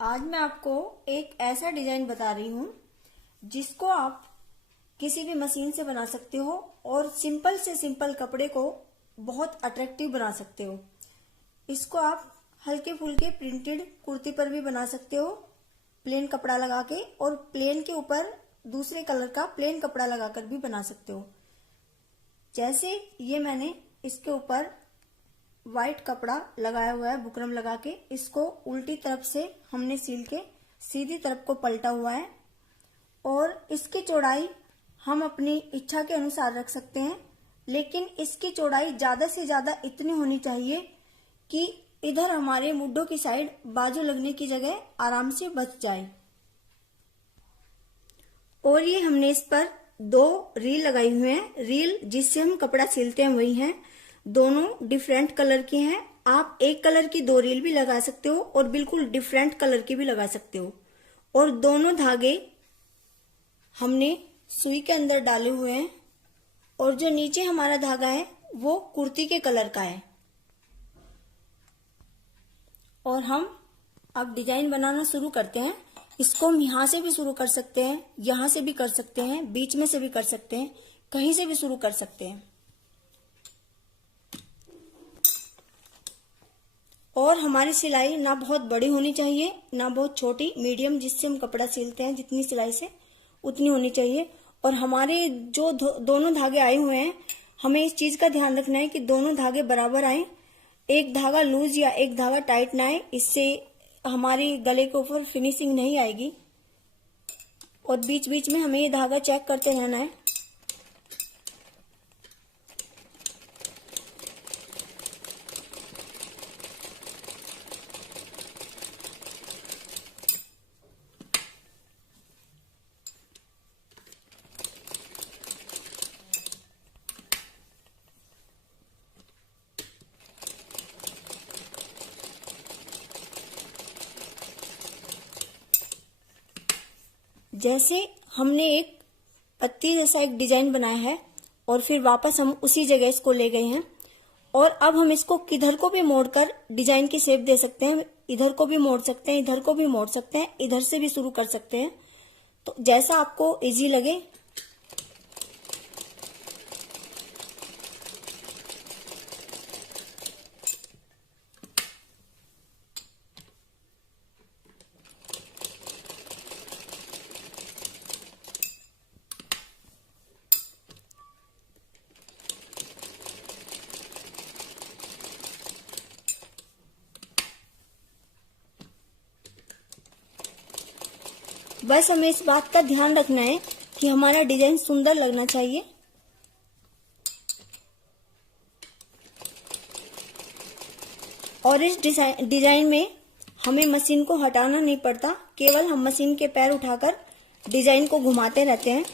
आज मैं आपको एक ऐसा डिजाइन बता रही हूँ जिसको आप किसी भी मशीन से बना सकते हो और सिंपल से सिंपल कपड़े को बहुत अट्रैक्टिव बना सकते हो। इसको आप हल्के फुल्के प्रिंटेड कुर्ती पर भी बना सकते हो, प्लेन कपड़ा लगा के, और प्लेन के ऊपर दूसरे कलर का प्लेन कपड़ा लगाकर भी बना सकते हो। जैसे ये मैंने इसके ऊपर व्हाइट कपड़ा लगाया हुआ है, बुकरम लगा के, इसको उल्टी तरफ से हमने सील के सीधी तरफ को पलटा हुआ है, और इसकी चौड़ाई हम अपनी इच्छा के अनुसार रख सकते हैं, लेकिन इसकी चौड़ाई ज्यादा से ज्यादा इतनी होनी चाहिए कि इधर हमारे मुड्ढों की साइड बाजू लगने की जगह आराम से बच जाए। और ये हमने इस पर 2 रील लगाई हुई हैं। रील जिससे हम कपड़ा सिलते हैं वही हैं, दोनों डिफरेंट कलर की हैं। आप एक कलर की 2 रील भी लगा सकते हो और बिल्कुल डिफरेंट कलर की भी लगा सकते हो। और दोनों धागे हमने सुई के अंदर डाले हुए हैं, और जो नीचे हमारा धागा है वो कुर्ती के कलर का है। और हम अब डिजाइन बनाना शुरू करते हैं। इसको हम यहाँ से भी शुरू कर सकते हैं, यहाँ से भी कर सकते हैं, बीच में से भी कर सकते हैं, कहीं से भी शुरू कर सकते हैं। और हमारी सिलाई ना बहुत बड़ी होनी चाहिए ना बहुत छोटी, मीडियम, जिससे हम कपड़ा सिलते हैं जितनी सिलाई से उतनी होनी चाहिए। और हमारे जो दोनों धागे आए हुए हैं, हमें इस चीज का ध्यान रखना है कि दोनों धागे बराबर आए, एक धागा लूज या एक धागा टाइट ना आए, इससे हमारी गले के ऊपर फिनिशिंग नहीं आएगी। और बीच बीच में हमें ये धागा चेक करते रहना है। जैसे हमने एक पत्ती जैसा एक डिजाइन बनाया है, और फिर वापस हम उसी जगह इसको ले गए हैं, और अब हम इसको किधर को भी मोड़कर डिजाइन की शेप दे सकते हैं। इधर को भी मोड़ सकते हैं, इधर को भी मोड़ सकते हैं, इधर से भी शुरू कर सकते हैं, तो जैसा आपको इजी लगे। बस हमें इस बात का ध्यान रखना है कि हमारा डिजाइन सुंदर लगना चाहिए। और इस डिजाइन में हमें मशीन को हटाना नहीं पड़ता, केवल हम मशीन के पैर उठाकर डिजाइन को घुमाते रहते हैं।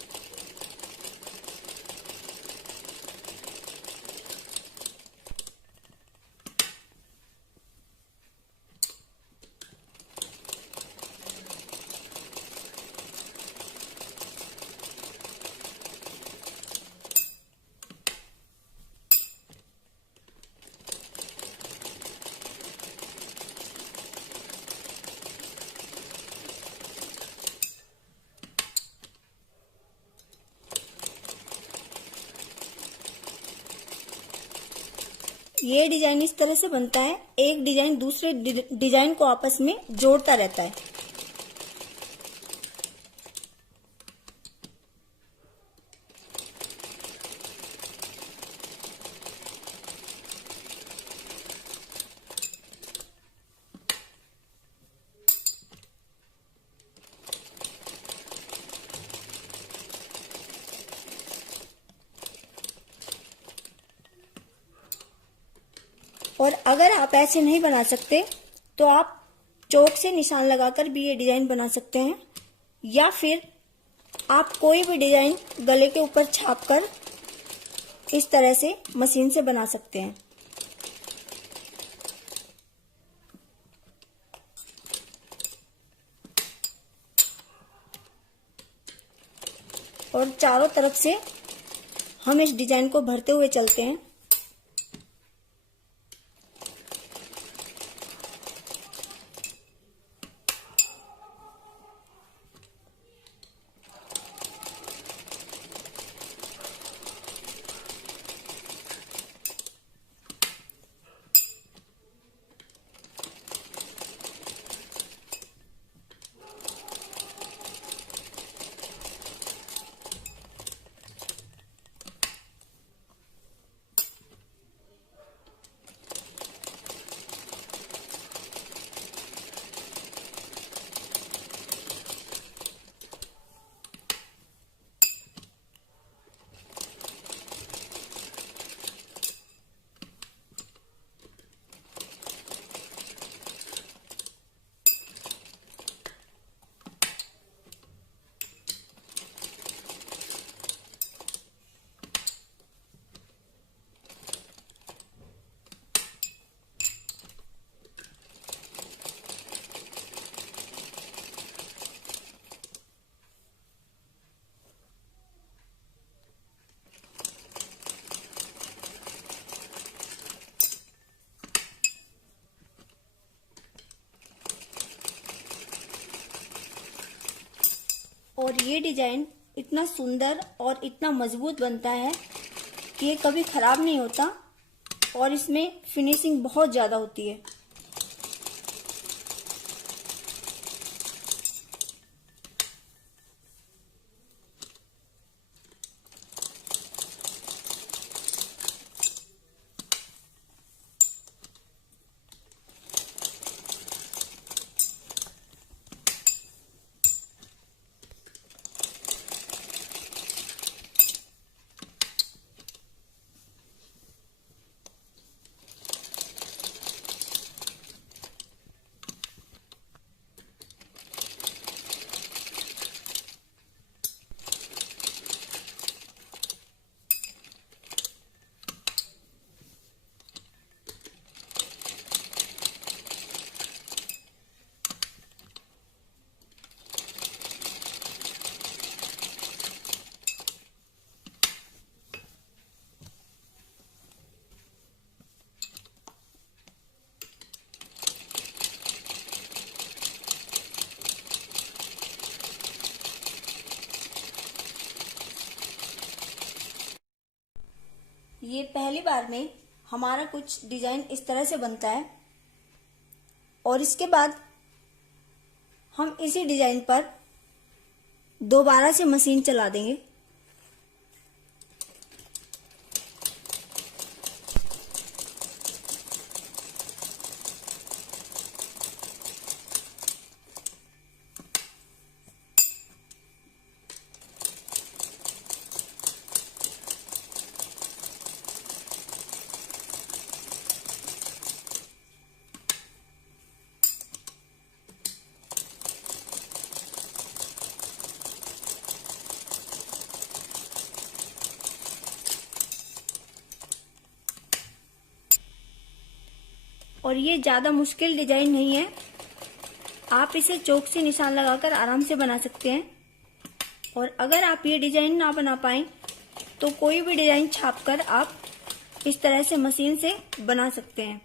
ये डिजाइन इस तरह से बनता है, एक डिजाइन दूसरे डिजाइन को आपस में जोड़ता रहता है। और अगर आप ऐसे नहीं बना सकते तो आप चौक से निशान लगाकर भी ये डिजाइन बना सकते हैं, या फिर आप कोई भी डिजाइन गले के ऊपर छापकर इस तरह से मशीन से बना सकते हैं। और चारों तरफ से हम इस डिजाइन को भरते हुए चलते हैं। और ये डिजाइन इतना सुंदर और इतना मजबूत बनता है कि ये कभी खराब नहीं होता और इसमें फिनिशिंग बहुत ज्यादा होती है। ये पहली बार में हमारा कुछ डिजाइन इस तरह से बनता है और इसके बाद हम इसी डिजाइन पर दोबारा से मशीन चला देंगे। और ये ज़्यादा मुश्किल डिजाइन नहीं है, आप इसे चौक से निशान लगाकर आराम से बना सकते हैं। और अगर आप ये डिजाइन ना बना पाए तो कोई भी डिजाइन छापकर आप इस तरह से मशीन से बना सकते हैं।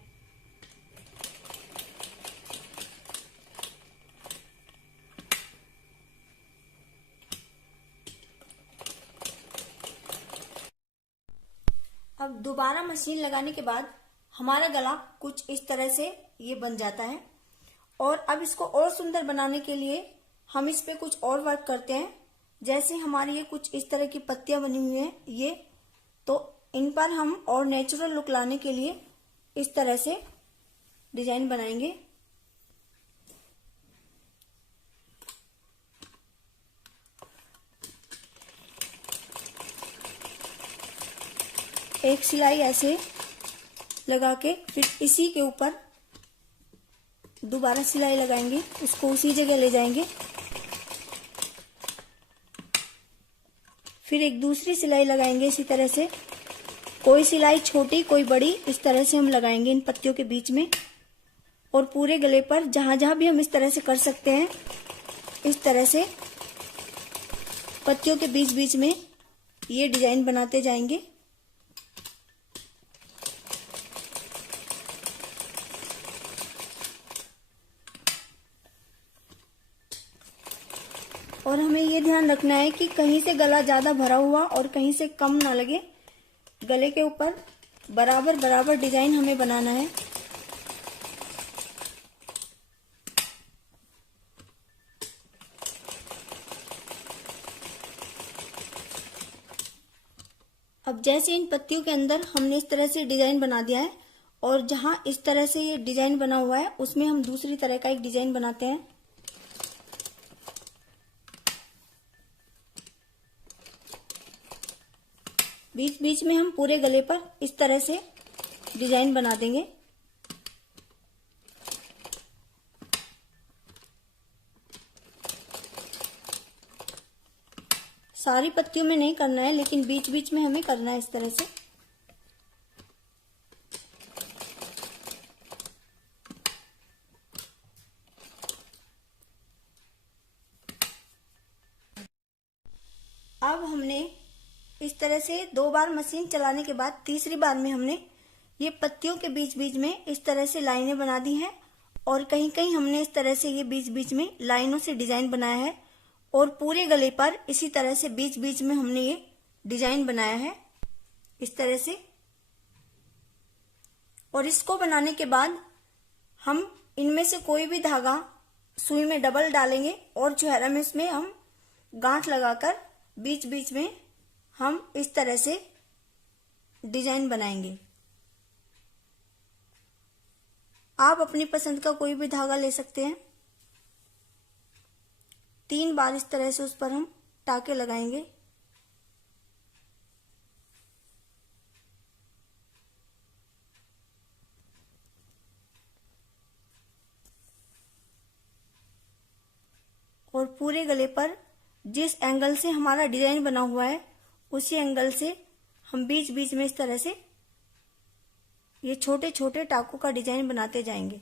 अब दोबारा मशीन लगाने के बाद हमारा गला कुछ इस तरह से ये बन जाता है। और अब इसको और सुंदर बनाने के लिए हम इस पे कुछ और वर्क करते हैं। जैसे हमारी ये कुछ इस तरह की पत्तियां बनी हुई हैं, ये तो इन पर हम और नेचुरल लुक लाने के लिए इस तरह से डिजाइन बनाएंगे। एक सिलाई ऐसे लगा के फिर इसी के ऊपर दोबारा सिलाई लगाएंगे, उसको उसी जगह ले जाएंगे। फिर एक दूसरी सिलाई लगाएंगे इसी तरह से, कोई सिलाई छोटी कोई बड़ी, इस तरह से हम लगाएंगे इन पत्तियों के बीच में। और पूरे गले पर जहां जहां भी हम इस तरह से कर सकते हैं, इस तरह से पत्तियों के बीच बीच में ये डिजाइन बनाते जाएंगे। और हमें ये ध्यान रखना है कि कहीं से गला ज्यादा भरा हुआ और कहीं से कम ना लगे। गले के ऊपर बराबर बराबर डिजाइन हमें बनाना है। अब जैसे इन पत्तियों के अंदर हमने इस तरह से डिजाइन बना दिया है, और जहां इस तरह से ये डिजाइन बना हुआ है उसमें हम दूसरी तरह का एक डिजाइन बनाते हैं। बीच बीच में हम पूरे गले पर इस तरह से डिजाइन बना देंगे। सारी पत्तियों में नहीं करना है, लेकिन बीच बीच में हमें करना है इस तरह से। अब हमने इस तरह से 2 बार मशीन चलाने के बाद तीसरी बार में हमने ये पत्तियों के बीच बीच में इस तरह से लाइनें बना दी हैं, और कहीं कहीं हमने इस तरह से ये बीच बीच में लाइनों से डिजाइन बनाया है। और पूरे गले पर इसी तरह से बीच बीच में हमने ये डिजाइन बनाया है इस तरह से। और इसको बनाने के बाद हम इनमें से कोई भी धागा सुई में डबल डालेंगे, और चुहरा में इसमें हम गांठ लगाकर बीच बीच में हम इस तरह से डिजाइन बनाएंगे। आप अपनी पसंद का कोई भी धागा ले सकते हैं। 3 बार इस तरह से उस पर हम टाके लगाएंगे। और पूरे गले पर जिस एंगल से हमारा डिजाइन बना हुआ है उसी एंगल से हम बीच बीच में इस तरह से ये छोटे छोटे टाकों का डिजाइन बनाते जाएंगे।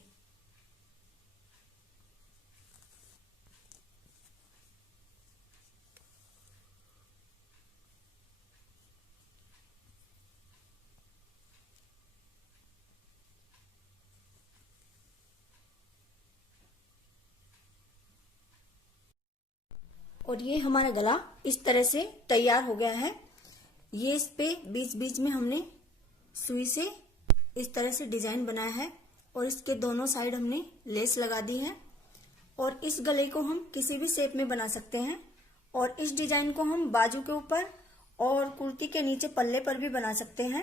और ये हमारा गला इस तरह से तैयार हो गया है। ये इस पे बीच बीच में हमने सुई से इस तरह से डिजाइन बनाया है, और इसके दोनों साइड हमने लेस लगा दी है। और इस गले को हम किसी भी शेप में बना सकते हैं, और इस डिजाइन को हम बाजू के ऊपर और कुर्ती के नीचे पल्ले पर भी बना सकते हैं।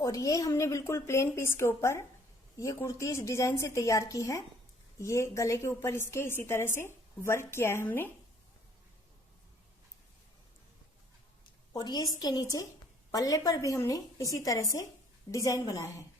और ये हमने बिल्कुल प्लेन पीस के ऊपर ये कुर्ती इस डिजाइन से तैयार की है। ये गले के ऊपर इसके इसी तरह से वर्क किया है हमने, और ये इसके नीचे पल्ले पर भी हमने इसी तरह से डिजाइन बनाया है।